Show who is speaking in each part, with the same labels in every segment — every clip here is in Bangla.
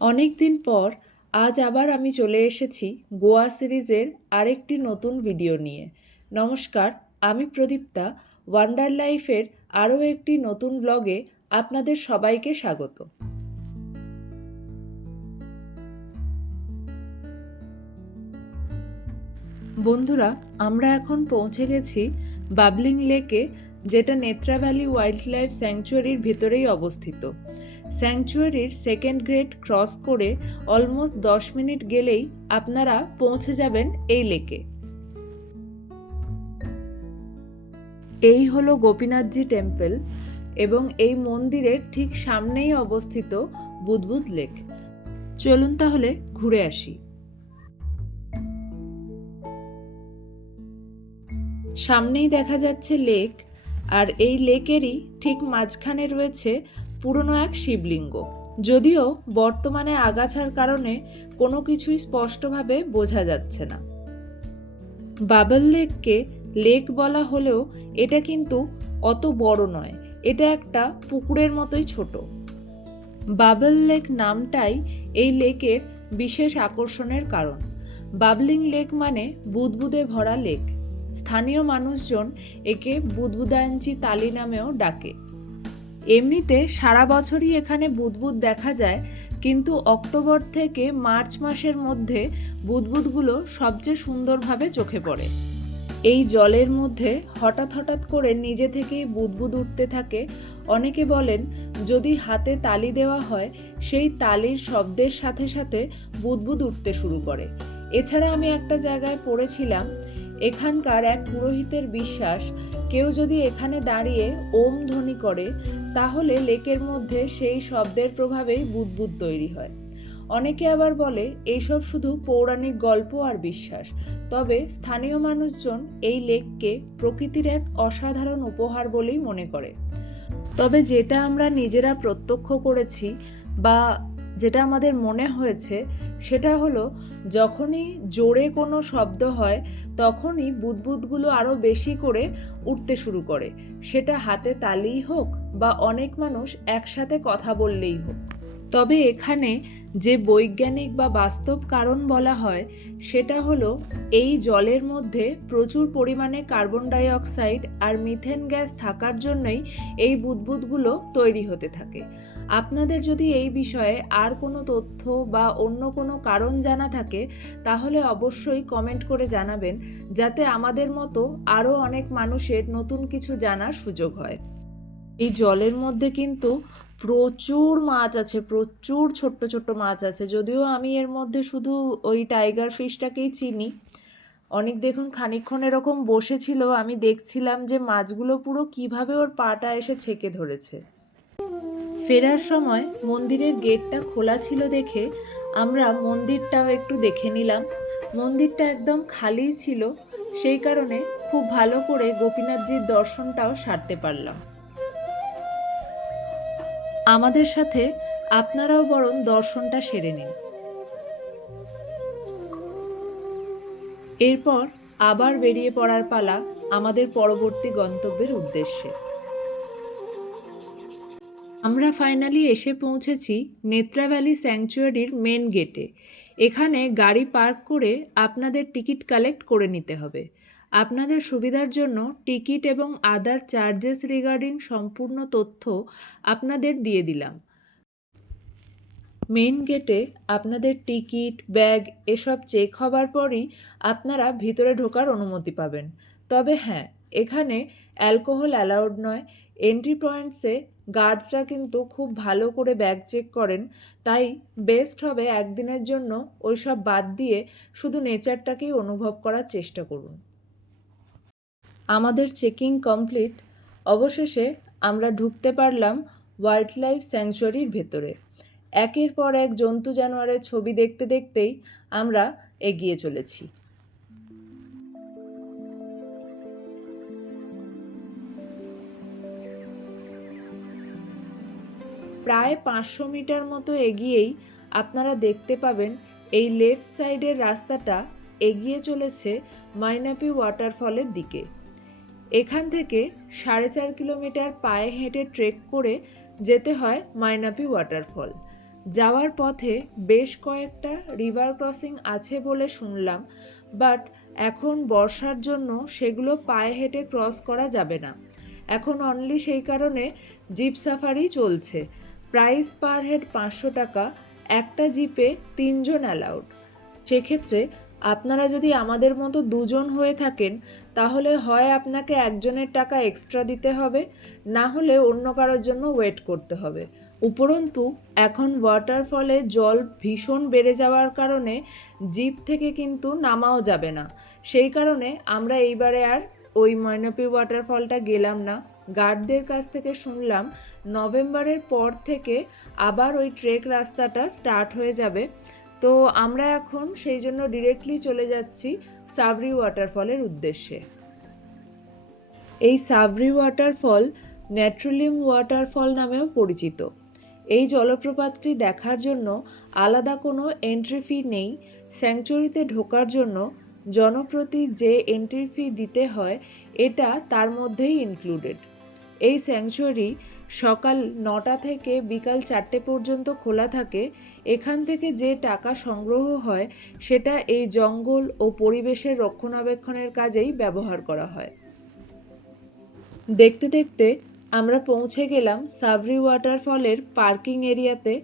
Speaker 1: অনেক দিন পর আজ আবার আমি চলে এসেছি গোয়া সিরিজের আরেকটি নতুন ভিডিও নিয়ে। নমস্কার, আমি প্রদীপ্তা ওয়ান্ডার লাইফের আরও একটি নতুন ব্লগে আপনাদের সবাইকে স্বাগত। বন্ধুরা, আমরা এখন পৌঁছে গেছি বাবলিং লেকে, যেটা নেত্রা ভ্যালি ওয়াইল্ড লাইফ স্যাংচুয়ারির ভিতরেই অবস্থিত। স্যাংচুয়ারির সেকেন্ড গ্রেড ক্রস করে অলমোস্ট দশ মিনিট গেলেই আপনারা পৌঁছে যাবেন এই লেকে। এই হলো গোপীনাথজি টেম্পল এবং এই মন্দিরের ঠিক সামনেই অবস্থিত বুদবুদ লেক। চলুন তাহলে ঘুরে আসি। সামনেই দেখা যাচ্ছে লেক আর এই লেকেরই ঠিক মাঝখানে রয়েছে পুরনো এক শিবলিঙ্গ। যদিও বর্তমানে আগাছার কারণে কোনো কিছুই স্পষ্টভাবে বোঝা যাচ্ছে না। বাবল লেককে লেক বলা হলেও এটা কিন্তু অত বড় নয়, এটা একটা পুকুরের মতোই ছোট। বাবল লেক নামটাই এই লেকের বিশেষ আকর্ষণের কারণ। বাবলিং লেক মানে বুদবুদে ভরা লেক। স্থানীয় মানুষজন একে বুদবুদায়ঞ্চি তালি নামেও ডাকে। এমনিতে সারা বছরই এখানে বুদবুদ দেখা যায়, কিন্তু অক্টোবর থেকে মার্চ মাসের মধ্যে বুদবুদগুলো সবচেয়ে সুন্দরভাবে চোখে পড়ে। এই জলের মধ্যে হঠাৎ হঠাৎ করে নিজে থেকেই বুদবুদ উঠতে থাকে। অনেকে বলেন, যদি হাতে তালি দেওয়া হয়, সেই তালির শব্দের সাথে সাথে বুদবুদ উঠতে শুরু করে। এছাড়া আমি একটা জায়গায় পড়েছিলাম, এখানকার এক পুরোহিতের বিশ্বাস, কেউ যদি এখানে দাঁড়িয়ে ওম ধ্বনি করে তাহলে লেকের মধ্যে সেই শব্দের প্রভাবেই বুদবুদ তৈরি হয়। অনেকে আবার বলে এইসব শুধু পৌরাণিক গল্প আর বিশ্বাস। তবে স্থানীয় মানুষজন এই লেককে প্রকৃতির এক অসাধারণ উপহার বলেই মনে করে। তবে যেটা আমরা নিজেরা প্রত্যক্ষ করেছি বা যেটা আমাদের মনে হয়েছে, সেটা হলো যখনই জোরে কোনো শব্দ হয়, তখনই বুদবুদগুলো আরও বেশি করে উঠতে শুরু করে। সেটা হাতে তালিই হোক বা অনেক মানুষ একসাথে কথা বললেই হোক। তবে এখানে যে বৈজ্ঞানিক বা বাস্তব কারণ বলা হয়, সেটা হলো এই জলের মধ্যে প্রচুর পরিমাণে কার্বন ডাই অক্সাইড আর মিথেন গ্যাস থাকার জন্যই এই বুদবুদগুলো তৈরি হতে থাকে। আপনাদের যদি এই বিষয়ে আর কোনো তথ্য বা অন্য কোনো কারণ জানা থাকে, তাহলে অবশ্যই কমেন্ট করে জানাবেন, যাতে আমাদের মতো আরও অনেক মানুষের নতুন কিছু জানার সুযোগ হয়। এই জলের মধ্যে কিন্তু প্রচুর মাছ আছে, প্রচুর ছোট্ট ছোট্ট মাছ আছে। যদিও আমি এর মধ্যে শুধু ওই টাইগার ফিশটাকেই চিনি। অনেক দেখুন খানিকক্ষণ এরকম বসেছিল, আমি দেখছিলাম যে মাছগুলো পুরো কীভাবে ওর পাটা এসে ছেকে ধরেছে। ফেরার সময় মন্দিরের গেটটা খোলা ছিল দেখে আমরা মন্দিরটাও একটু দেখে নিলাম। মন্দিরটা একদম খালি ছিল, সেই কারণে খুব ভালো করে গোপীনাথজির দর্শনটাও সারতে পারলাম। আমাদের সাথে আপনারাও বরং দর্শনটা সেরে নিন। এরপর আবার বেরিয়ে পড়ার পালা আমাদের পরবর্তী গন্তব্যের উদ্দেশ্যে। আমরা ফাইনালি এসে পৌঁছেছি নেত্রা ভ্যালি স্যাংচুয়ারির মেন গেটে এখানে গাড়ি পার্ক করে আপনাদের টিকিট কালেক্ট করে নিতে হবে। আপনাদের সুবিধার জন্য টিকিট এবং আদার চার্জেস রিগার্ডিং সম্পূর্ণ তথ্য আপনাদের দিয়ে দিলাম। মেন গেটে আপনাদের টিকিট ব্যাগ এসব চেক হবার পরই আপনারা ভিতরে ঢোকার অনুমতি পাবেন। তবে হ্যাঁ এখানে অ্যালকোহল অ্যালাউড নয় এন্ট্রি পয়েন্টসে গার্ডসরা কিন্তু খুব ভালো করে ব্যাগ চেক করেন। তাই বেস্ট হবে একদিনের জন্য ওইসব বাদ দিয়ে শুধু নেচারটাকেই অনুভব করার চেষ্টা করুন। আমাদের চেকিং কমপ্লিট অবশেষে আমরা ঢুকতে পারলাম ওয়াইল্ড লাইফ স্যাংচুয়ারির ভেতরে। একের পর এক জন্তু জানোয়ারের ছবি দেখতে দেখতেই আমরা এগিয়ে চলেছি। প্রায় পাঁচশো মিটার মতো এগিয়েই আপনারা দেখতে পাবেন এই লেফট সাইডের রাস্তাটা এগিয়ে চলেছে মাইনাপি ওয়াটারফলের দিকে। এখান থেকে সাড়ে চার কিলোমিটার পায়ে হেঁটে ট্রেক করে যেতে হয় মাইনাপি ওয়াটারফল। যাওয়ার পথে বেশ কয়েকটা রিভার ক্রসিং আছে বলে শুনলাম, বাট এখন বর্ষার জন্য সেগুলো পায়ে হেঁটে ক্রস করা যাবে না। এখন অনলি সেই কারণে জিপ সাফারি চলছে। প্রাইস পার হেড পাঁচশো টাকা, একটা জিপে তিনজন অ্যালাউড। সেক্ষেত্রে আপনারা যদি আমাদের মতো দুজন হয়ে থাকেন, তাহলে হয় আপনাকে একজনের টাকা এক্সট্রা দিতে হবে, না হলে অন্য কারোর জন্য ওয়েট করতে হবে। উপরন্তু, এখন ওয়াটারফলে জল ভীষণ বেড়ে যাওয়ার কারণে জিপ থেকে কিন্তু নামাও যাবে না। সেই কারণে আমরা এইবারে আর ওই ময়নপি ওয়াটারফলটা গেলাম না। গার্ডদের কাছ থেকে শুনলাম নভেম্বরের পর থেকে আবার ওই ট্রেক রাস্তাটা স্টার্ট হয়ে যাবে। তো আমরা এখন সেই জন্য ডিরেক্টলি চলে যাচ্ছি সাবরি ওয়াটারফলের উদ্দেশ্যে। এই সাবরি ওয়াটারফল ন্যাট্রোলিয়াম ওয়াটারফল নামেও পরিচিত। এই জলপ্রপাতটি দেখার জন্য আলাদা কোনো এন্ট্রি ফি নেই। স্যাংচুরিতে ঢোকার জন্য জনপ্রতি যে এন্ট্রি ফি দিতে হয়, এটা তার মধ্যেই ইনক্লুডেড এই স্যাংচুয়ারি সকাল নটা থেকে বিকাল চারটে পর্যন্ত খোলা থাকে। এখান থেকে যে টাকা সংগ্রহ হয়, সেটা এই জঙ্গল ও পরিবেশের রক্ষণাবেক্ষণের কাজেই ব্যবহার করা হয়। দেখতে দেখতে আমরা পৌঁছে গেলাম সাবরি ওয়াটারফলের পার্কিং এরিয়াতে।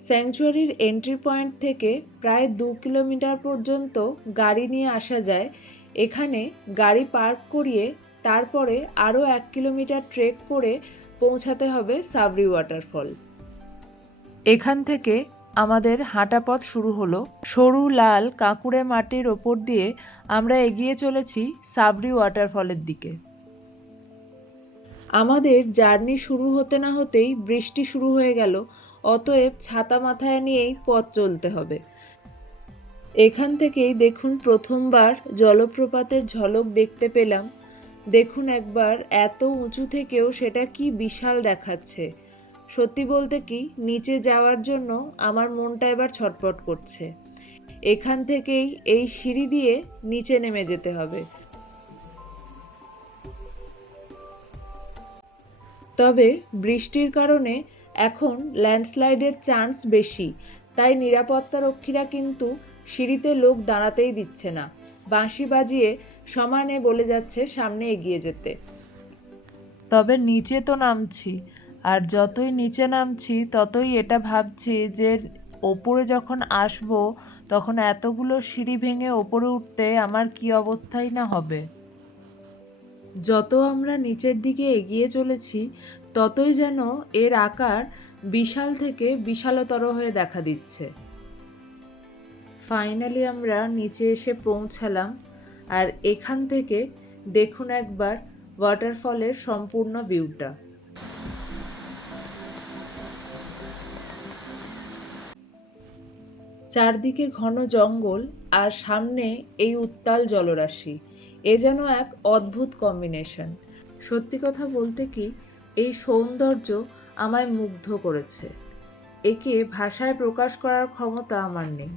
Speaker 1: স্যাংচুয়ারির এন্ট্রি পয়েন্ট থেকে প্রায় দু কিলোমিটার পর্যন্ত গাড়ি নিয়ে আসা যায়। এখানে গাড়ি পার্ক করিয়ে তারপরে আরও এক কিলোমিটার ট্রেক করে পৌঁছাতে হবে সাবরি ওয়াটারফল। এখান থেকে আমাদের হাঁটা পথ শুরু হলো। সরু লাল কাঁকুড়ে মাটির ওপর দিয়ে আমরা এগিয়ে চলেছি সাবরি ওয়াটারফলের দিকে। আমাদের জার্নি শুরু হতে না হতেই বৃষ্টি শুরু হয়ে গেল, অতএব ছাতা মাথায় নিয়েই পথ চলতে হবে। এখান থেকেই দেখুন প্রথমবার জলপ্রপাতের ঝলক দেখতে পেলাম। দেখুন একবার, এত উঁচু থেকেও সেটা কি বিশাল দেখাচ্ছে। সত্যি বলতে কি, নিচে যাওয়ার জন্য আমার মনটা এবার ছটপট করছে। এখান থেকেই এই সিঁড়ি দিয়ে নিচে নেমে যেতে হবে। তবে বৃষ্টির কারণে এখন ল্যান্ডস্লাইডের চান্স বেশি, তাই নিরাপত্তা রক্ষীরা কিন্তু সিঁড়িতে লোক দাঁড়াতেই দিচ্ছে না। বাঁশি বাজিয়ে সমানে বলে যাচ্ছে সামনে এগিয়ে যেতে। তবে নিচে তো নামছি আর যতই নিচে নামছি ততই এটা ভাবছি যে ওপরে যখন আসব তখন এতগুলো সিঁড়ি ভেঙে ওপরে উঠতে আমার কি অবস্থাই না হবে? যত আমরা নিচের দিকে এগিয়ে চলেছি ততই যেন এর আকার বিশাল থেকে বিশালতর হয়ে দেখা দিচ্ছে। ফাইনালি আমরা নিচে এসে পৌঁছালাম আর এখান থেকে দেখুন একবার ওয়াটারফলের সম্পূর্ণ ভিউটা চারদিকে ঘন জঙ্গল আর সামনে এই উত্তাল জলরাশি। এ যেন এক অদ্ভুত কম্বিনেশন সত্যি কথা বলতে কি, এই সৌন্দর্য আমায় মুগ্ধ করেছে। একে ভাষায় প্রকাশ করার ক্ষমতা আমার নেই।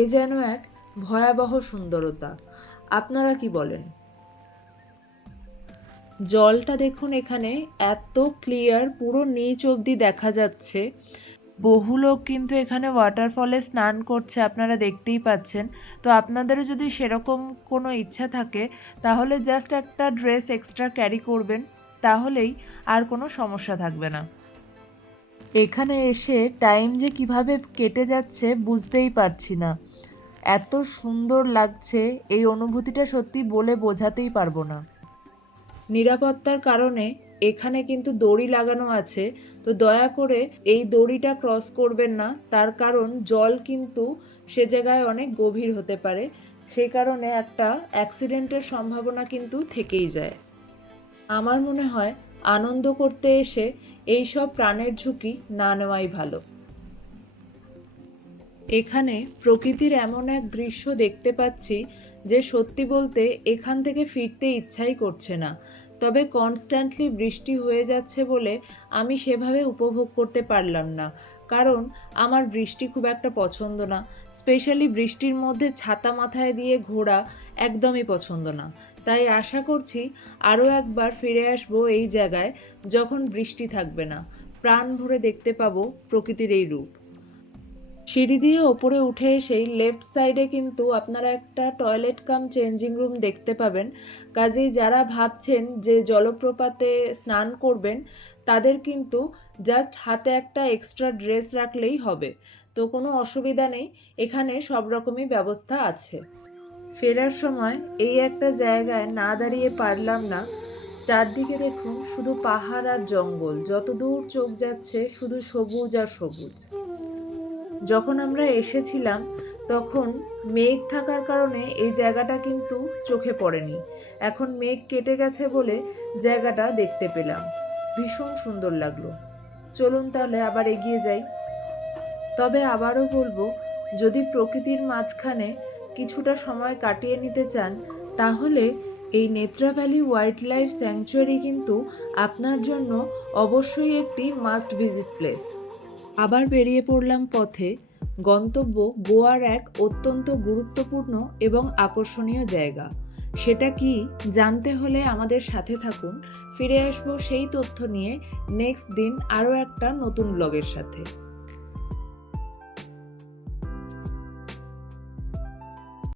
Speaker 1: এ যেন এক ভয়াবহ সুন্দরতা। আপনারা কি বলেন? জলটা দেখুন এখানে, এত ক্লিয়ার পুরো নিচ অবধি দেখা যাচ্ছে। বহু লোক কিন্তু এখানে ওয়াটারফলে স্নান করছে, আপনারা দেখতেই পাচ্ছেন। তো আপনাদেরও যদি সেরকম কোনো ইচ্ছা থাকে, তাহলে জাস্ট একটা ড্রেস এক্সট্রা ক্যারি করবেন, তাহলেই আর কোনো সমস্যা থাকবে না। এখানে এসে টাইম যে কীভাবে কেটে যাচ্ছে বুঝতেই পারছি না। এত সুন্দর লাগছে, এই অনুভূতিটা সত্যি বলে বোঝাতেই পারব না। নিরাপত্তার কারণে এখানে কিন্তু দড়ি লাগানো আছে, তো দয়া করে এই দড়িটা ক্রস করবেন না। তার কারণ জল কিন্তু সে জায়গায় অনেক গভীর হতে পারে। সেই কারণে একটা অ্যাক্সিডেন্টের সম্ভাবনা কিন্তু থেকেই যায়। আমার মনে হয় আনন্দ করতে এসে এই সব প্রাণের ঝুঁকি না নেওয়াই ভালো। এখানে প্রকৃতির এমন এক দৃশ্য দেখতে পাচ্ছি যে সত্যি বলতে এখান থেকে ফিরতে ইচ্ছাই করছে না। তবে কনস্ট্যান্টলি বৃষ্টি হয়ে যাচ্ছে বলে আমি সেভাবে উপভোগ করতে পারলাম না। কারণ আমার বৃষ্টি খুব একটা পছন্দ না। স্পেশালি বৃষ্টির মধ্যে ছাতা মাথায় দিয়ে ঘোরা একদমই পছন্দ না। তাই আশা করছি আরও একবার ফিরে আসব এই জায়গায় যখন বৃষ্টি থাকবে না। প্রাণ ভরে দেখতে পাবো প্রকৃতির এই রূপ। সিঁড়ি দিয়ে ওপরে উঠে এসেই লেফট সাইডে কিন্তু আপনারা একটা টয়লেট কাম চেঞ্জিং রুম দেখতে পাবেন। কাজেই যারা ভাবছেন যে জলপ্রপাতে স্নান করবেন, তাদের কিন্তু জাস্ট হাতে একটা এক্সট্রা ড্রেস রাখলেই হবে। তো কোনো অসুবিধা নেই, এখানে সব রকমই ব্যবস্থা আছে। ফেরার সময় এই একটা জায়গায় না দাঁড়িয়ে পারলাম না। চারদিকে দেখুন শুধু পাহাড় আর জঙ্গল যত দূর চোখ যাচ্ছে শুধু সবুজ আর সবুজ। যখন আমরা এসেছিলাম, তখন মেঘ থাকার কারণে এই জায়গাটা কিন্তু চোখে পড়েনি। এখন মেঘ কেটে গেছে বলে জায়গাটা দেখতে পেলাম। ভীষণ সুন্দর লাগল। চলুন তাহলে আবার এগিয়ে যাই। তবে আবারও বলব, যদি প্রকৃতির মাঝখানে কিছুটা সময় কাটিয়ে নিতে চান, তাহলে এই Netra valley wildlife sanctuary কিন্তু আপনার জন্য অবশ্যই একটি মাস্ট ভিজিট প্লেস। আবার বেরিয়ে পড়লাম পথে। গন্তব্য গোয়ার এক অত্যন্ত গুরুত্বপূর্ণ এবং আকর্ষণীয় জায়গা। সেটা কি জানতে হলে আমাদের সাথে থাকুন। ফিরে আসব সেই তথ্য নিয়ে নেক্সট দিন আরও একটা নতুন ব্লগের সাথে।